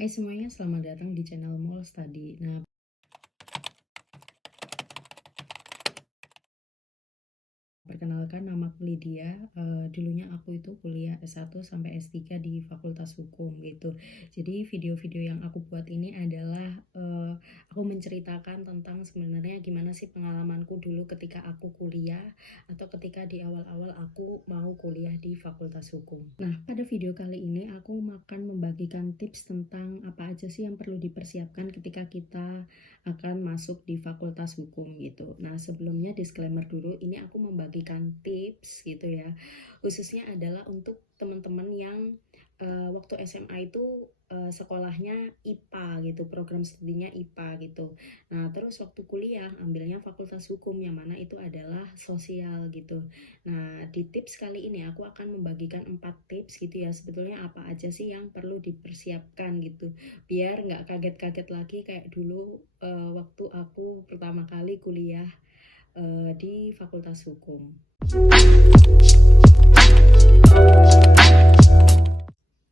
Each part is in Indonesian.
Hai semuanya, selamat datang di channel Mall Study. Nah, perkenalkan namaku Lydia. Dulunya aku itu kuliah S1 sampai S3 di Fakultas Hukum gitu. Jadi video-video yang aku buat ini adalah aku menceritakan tentang sebenarnya gimana sih pengalamanku dulu ketika aku kuliah atau ketika di awal-awal aku mau kuliah di Fakultas Hukum. Nah, pada video kali ini aku akan membagikan tips tentang apa aja sih yang perlu dipersiapkan ketika kita akan masuk di Fakultas Hukum gitu. Nah, sebelumnya disclaimer dulu, ini aku membagikan tips gitu ya. Khususnya adalah untuk teman-teman yang waktu SMA itu sekolahnya IPA gitu, program studinya IPA gitu. Nah, terus waktu kuliah ambilnya Fakultas Hukum yang mana itu adalah sosial gitu. Nah, di tips kali ini aku akan membagikan 4 tips gitu ya. Sebetulnya apa aja sih yang perlu dipersiapkan gitu, biar nggak kaget-kaget lagi kayak dulu waktu aku pertama kali kuliah di Fakultas Hukum.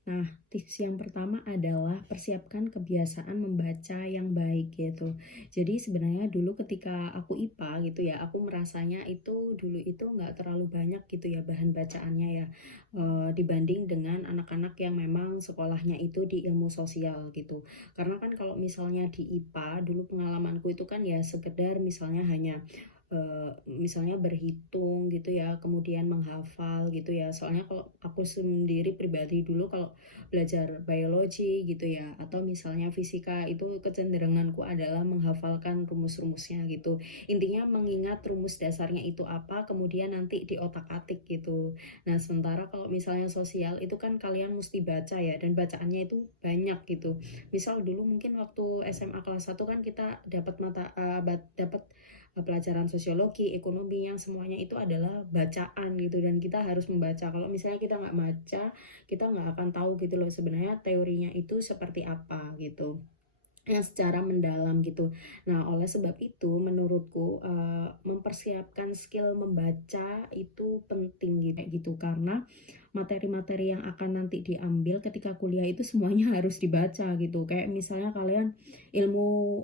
Nah, tips yang pertama adalah persiapkan kebiasaan membaca yang baik gitu. Jadi sebenarnya dulu ketika aku IPA gitu ya, aku merasanya itu dulu itu nggak terlalu banyak gitu ya bahan bacaannya ya, dibanding dengan anak-anak yang memang sekolahnya itu di ilmu sosial gitu. Karena kan kalau misalnya di IPA dulu pengalamanku itu kan ya sekedar misalnya hanya misalnya berhitung gitu ya, kemudian menghafal gitu ya. Soalnya kalau aku sendiri pribadi dulu kalau belajar biologi gitu ya, atau misalnya fisika itu kecenderunganku adalah menghafalkan rumus-rumusnya gitu. Intinya mengingat rumus dasarnya itu apa, kemudian nanti di otak-atik gitu. Nah, sementara kalau misalnya sosial itu kan kalian mesti baca ya, dan bacaannya itu banyak gitu. Misal dulu mungkin waktu SMA kelas 1 kan kita dapat dapat pelajaran sosiologi, ekonomi yang semuanya itu adalah bacaan gitu, dan kita harus membaca. Kalau misalnya kita nggak baca, kita nggak akan tahu gitu loh sebenarnya teorinya itu seperti apa gitu, yang secara mendalam gitu. Nah, oleh sebab itu menurutku mempersiapkan skill membaca itu penting gitu, kayak gitu, karena materi-materi yang akan nanti diambil ketika kuliah itu semuanya harus dibaca gitu. Kayak misalnya kalian ilmu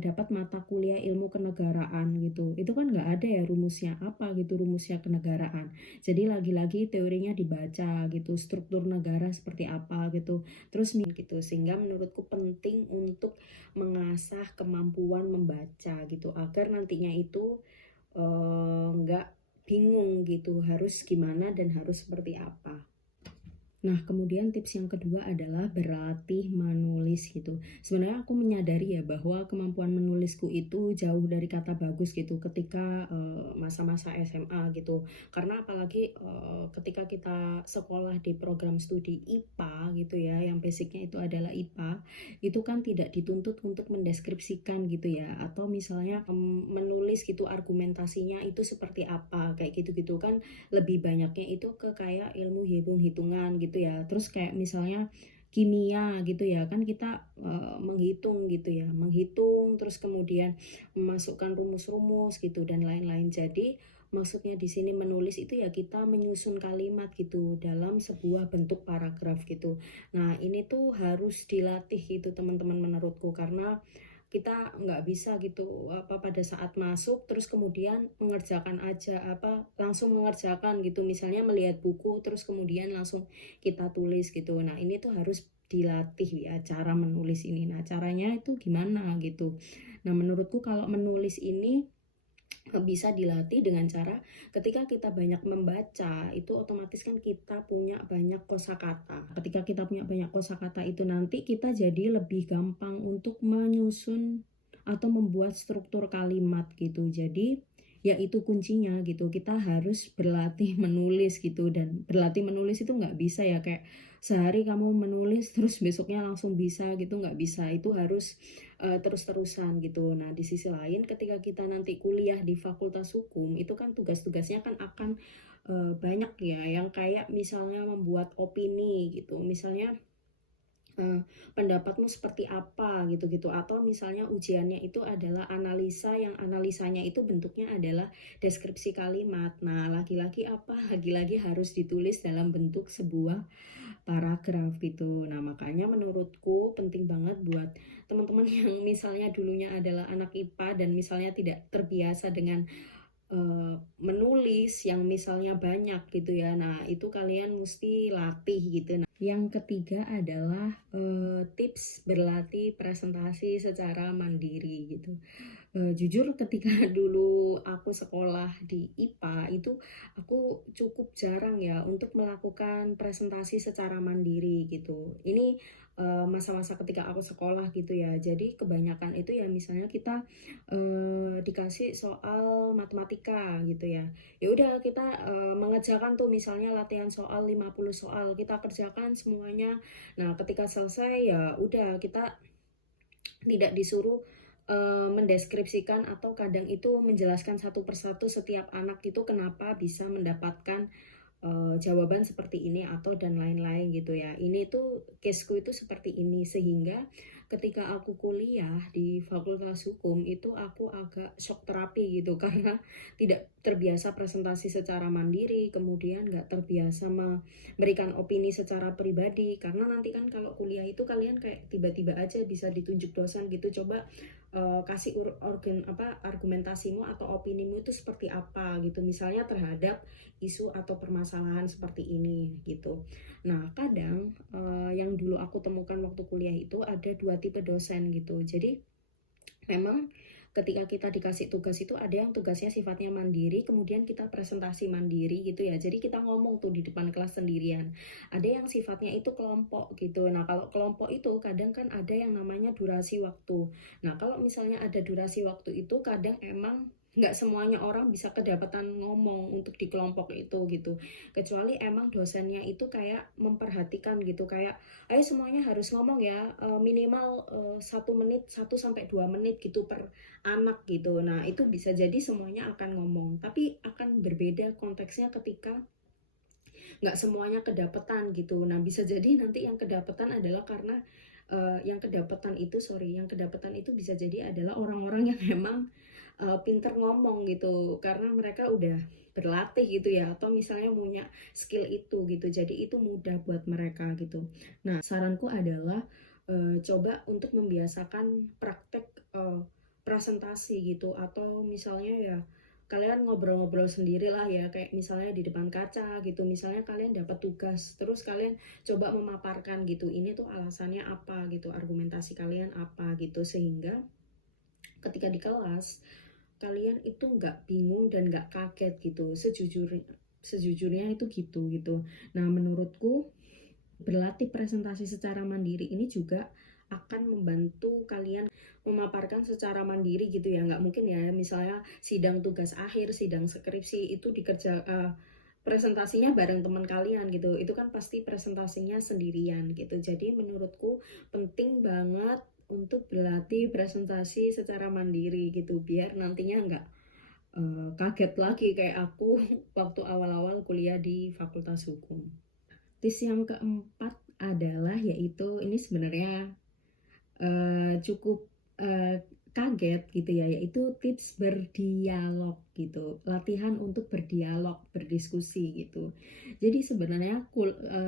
dapat mata kuliah ilmu kenegaraan gitu. Itu kan nggak ada ya rumusnya apa gitu, rumusnya kenegaraan. Jadi lagi-lagi teorinya dibaca gitu, struktur negara seperti apa gitu. Terus gitu, sehingga menurutku penting untuk mengasah kemampuan membaca gitu agar nantinya itu nggak bingung gitu harus gimana dan harus seperti apa. Nah, kemudian tips yang kedua adalah berlatih menulis gitu. Sebenarnya aku menyadari ya bahwa kemampuan menulisku itu jauh dari kata bagus gitu ketika masa-masa SMA gitu. Karena apalagi ketika kita sekolah di program studi IPA gitu ya, yang basicnya itu adalah IPA, itu kan tidak dituntut untuk mendeskripsikan gitu ya, atau misalnya menulis gitu argumentasinya itu seperti apa, kayak gitu-gitu kan lebih banyaknya itu ke kayak ilmu hitung-hitungan gitu ya. Terus kayak misalnya kimia gitu ya, kan kita menghitung gitu ya, menghitung terus kemudian memasukkan rumus-rumus gitu dan lain-lain. Jadi maksudnya di sini menulis itu ya kita menyusun kalimat gitu dalam sebuah bentuk paragraf gitu. Nah, ini tuh harus dilatih gitu teman-teman menurutku, karena kita nggak bisa gitu apa pada saat masuk terus kemudian mengerjakan aja apa langsung mengerjakan gitu, misalnya melihat buku terus kemudian langsung kita tulis gitu. Nah, ini tuh harus dilatih ya cara menulis ini. Nah, caranya itu gimana gitu. Nah, menurutku kalau menulis ini bisa dilatih dengan cara ketika kita banyak membaca itu otomatis kan kita punya banyak kosakata. Ketika kita punya banyak kosakata itu nanti kita jadi lebih gampang untuk menyusun atau membuat struktur kalimat gitu. Jadi ya itu kuncinya gitu, kita harus berlatih menulis gitu. Dan berlatih menulis itu nggak bisa ya kayak sehari kamu menulis terus besoknya langsung bisa gitu, nggak bisa. Itu harus terus-terusan gitu. Nah, di sisi lain ketika kita nanti kuliah di Fakultas Hukum itu kan tugas-tugasnya kan akan banyak ya, yang kayak misalnya membuat opini gitu, misalnya pendapatmu seperti apa gitu-gitu, atau misalnya ujiannya itu adalah analisa, yang analisanya itu bentuknya adalah deskripsi kalimat. Nah, lagi-lagi apa, lagi-lagi harus ditulis dalam bentuk sebuah paragraf gitu. Nah, makanya menurutku penting banget buat teman-teman yang misalnya dulunya adalah anak IPA dan misalnya tidak terbiasa dengan menulis yang misalnya banyak gitu ya. Nah, itu kalian mesti latih gitu. Nah, yang ketiga adalah tips berlatih presentasi secara mandiri gitu. Jujur ketika dulu aku sekolah di IPA itu aku cukup jarang ya untuk melakukan presentasi secara mandiri gitu. Ini masa-masa ketika aku sekolah gitu ya. Jadi kebanyakan itu ya misalnya kita dikasih soal matematika gitu ya. Ya udah kita mengerjakan tuh misalnya latihan soal 50 soal, kita kerjakan semuanya. Nah, ketika selesai ya udah kita tidak disuruh mendeskripsikan atau kadang itu menjelaskan satu persatu setiap anak itu kenapa bisa mendapatkan jawaban seperti ini atau dan lain-lain gitu ya. Ini tuh caseku itu seperti ini sehingga ketika aku kuliah di Fakultas Hukum itu aku agak shock terapi gitu karena tidak terbiasa presentasi secara mandiri, kemudian nggak terbiasa memberikan opini secara pribadi karena nanti kan kalau kuliah itu kalian kayak tiba-tiba aja bisa ditunjuk dosen gitu, coba kasih argumentasimu atau opinimu itu seperti apa gitu misalnya terhadap isu atau permasalahan seperti ini gitu. Nah, kadang yang dulu aku temukan waktu kuliah itu ada dua tipe dosen gitu. Jadi memang ketika kita dikasih tugas itu ada yang tugasnya sifatnya mandiri, kemudian kita presentasi mandiri gitu ya. Jadi kita ngomong tuh di depan kelas sendirian. Ada yang sifatnya itu kelompok gitu. Nah, kalau kelompok itu kadang kan ada yang namanya durasi waktu. Nah, kalau misalnya ada durasi waktu itu kadang emang nggak semuanya orang bisa kedapatan ngomong untuk di kelompok itu gitu. Kecuali emang dosennya itu kayak memperhatikan gitu, kayak ayo semuanya harus ngomong ya, minimal 1 menit, 1 sampai 2 menit gitu per anak gitu. Nah, itu bisa jadi semuanya akan ngomong, tapi akan berbeda konteksnya ketika nggak semuanya kedapatan gitu. Nah, bisa jadi nanti yang kedapatan adalah karena yang kedapatan itu bisa jadi adalah orang-orang yang memang pinter ngomong gitu, karena mereka udah berlatih gitu ya, atau misalnya punya skill itu gitu, jadi itu mudah buat mereka gitu. Nah, saranku adalah coba untuk membiasakan praktek presentasi gitu, atau misalnya ya kalian ngobrol-ngobrol sendiri lah ya, kayak misalnya di depan kaca gitu, misalnya kalian dapat tugas terus kalian coba memaparkan gitu, ini tuh alasannya apa gitu, argumentasi kalian apa gitu, sehingga ketika di kelas kalian itu nggak bingung dan nggak kaget gitu. Sejujurnya itu gitu. Nah, menurutku berlatih presentasi secara mandiri ini juga akan membantu kalian memaparkan secara mandiri gitu ya. Nggak mungkin ya misalnya sidang tugas akhir, sidang skripsi itu presentasinya bareng teman kalian gitu. Itu kan pasti presentasinya sendirian gitu. Jadi menurutku penting banget untuk berlatih presentasi secara mandiri gitu, biar nantinya nggak kaget lagi kayak aku waktu awal-awal kuliah di Fakultas Hukum. Tips yang keempat adalah yaitu ini sebenarnya cukup kaget gitu ya, yaitu tips berdialog gitu, latihan untuk berdialog, berdiskusi gitu. Jadi sebenarnya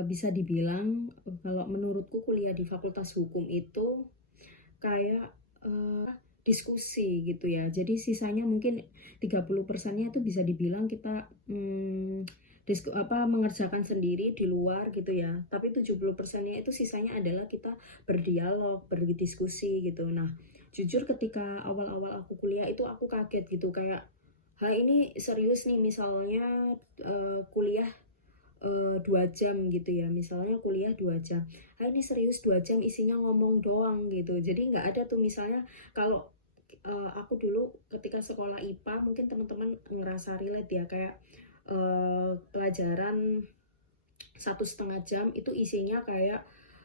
bisa dibilang kalau menurutku kuliah di Fakultas Hukum itu kayak diskusi gitu ya. Jadi sisanya mungkin 30%-nya itu bisa dibilang kita mengerjakan sendiri di luar gitu ya. Tapi 70%-nya itu sisanya adalah kita berdialog, berdiskusi gitu. Nah, jujur ketika awal-awal aku kuliah itu aku kaget gitu, kayak ini serius nih misalnya kuliah 2 jam gitu ya, misalnya kuliah 2 jam, ini serius 2 jam isinya ngomong doang gitu. Jadi nggak ada tuh misalnya kalau aku dulu ketika sekolah IPA mungkin teman-teman ngerasa relate ya, kayak pelajaran 1,5 jam itu isinya kayak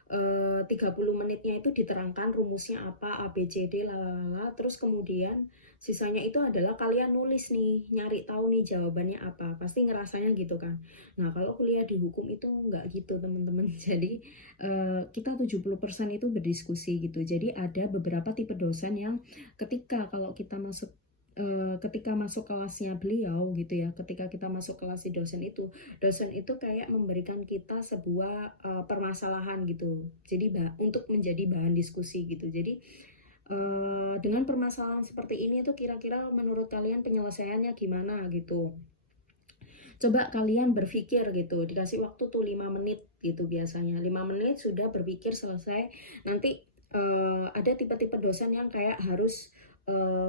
30 menitnya itu diterangkan rumusnya apa, A, B, C, D, lalala. Terus kemudian sisanya itu adalah kalian nulis nih, nyari tahu nih jawabannya apa. Pasti ngerasanya gitu kan. Nah, kalau kuliah di hukum itu nggak gitu, teman-teman. Jadi, kita 70% itu berdiskusi gitu. Jadi, ada beberapa tipe dosen yang ketika kalau kita masuk ketika masuk kelasnya beliau gitu ya, ketika kita masuk kelas si dosen itu kayak memberikan kita sebuah, permasalahan gitu. Jadi untuk menjadi bahan diskusi gitu. Jadi, dengan permasalahan seperti ini tuh kira-kira menurut kalian penyelesaiannya gimana gitu. Coba kalian berpikir gitu, dikasih waktu tuh 5 menit gitu biasanya. 5 menit sudah berpikir selesai. Nanti ada tipe-tipe dosen yang kayak harus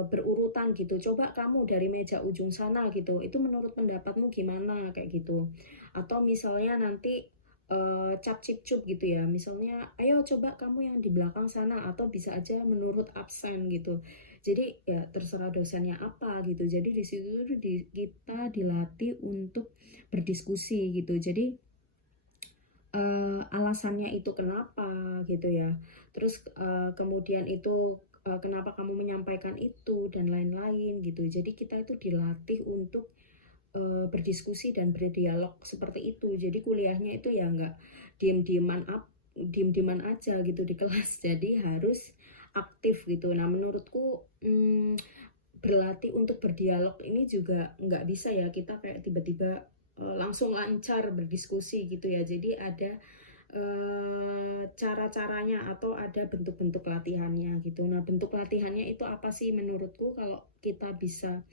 berurutan gitu. Coba kamu dari meja ujung sana gitu. Itu menurut pendapatmu gimana kayak gitu. Atau misalnya nanti cap cip cup gitu ya. Misalnya, ayo coba kamu yang di belakang sana atau bisa aja menurut absen gitu. Jadi ya terserah dosennya apa gitu. Jadi di situ tuh kita dilatih untuk berdiskusi gitu. Jadi alasannya itu kenapa gitu ya. Terus kemudian itu kenapa kamu menyampaikan itu dan lain-lain gitu. Jadi kita itu dilatih untuk berdiskusi dan berdialog seperti itu. Jadi kuliahnya itu ya nggak diem-dieman aja gitu di kelas. Jadi harus aktif gitu. Nah menurutku berlatih untuk berdialog ini juga nggak bisa ya kita kayak tiba-tiba langsung lancar berdiskusi gitu ya. Jadi ada cara-caranya atau ada bentuk-bentuk latihannya gitu. Nah bentuk latihannya itu apa sih menurutku kalau kita bisa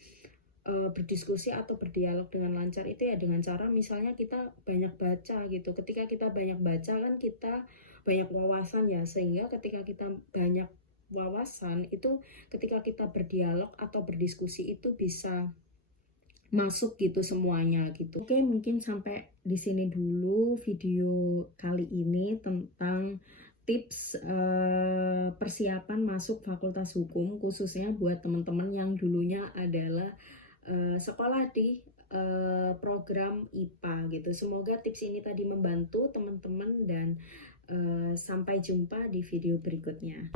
berdiskusi atau berdialog dengan lancar itu ya dengan cara misalnya kita banyak baca gitu. Ketika kita banyak baca kan kita banyak wawasan ya, sehingga ketika kita banyak wawasan itu ketika kita berdialog atau berdiskusi itu bisa masuk gitu semuanya gitu. Oke, mungkin sampai di sini dulu video kali ini tentang tips persiapan masuk Fakultas Hukum khususnya buat teman-teman yang dulunya adalah sekolah di program IPA gitu. Semoga tips ini tadi membantu teman-teman dan sampai jumpa di video berikutnya.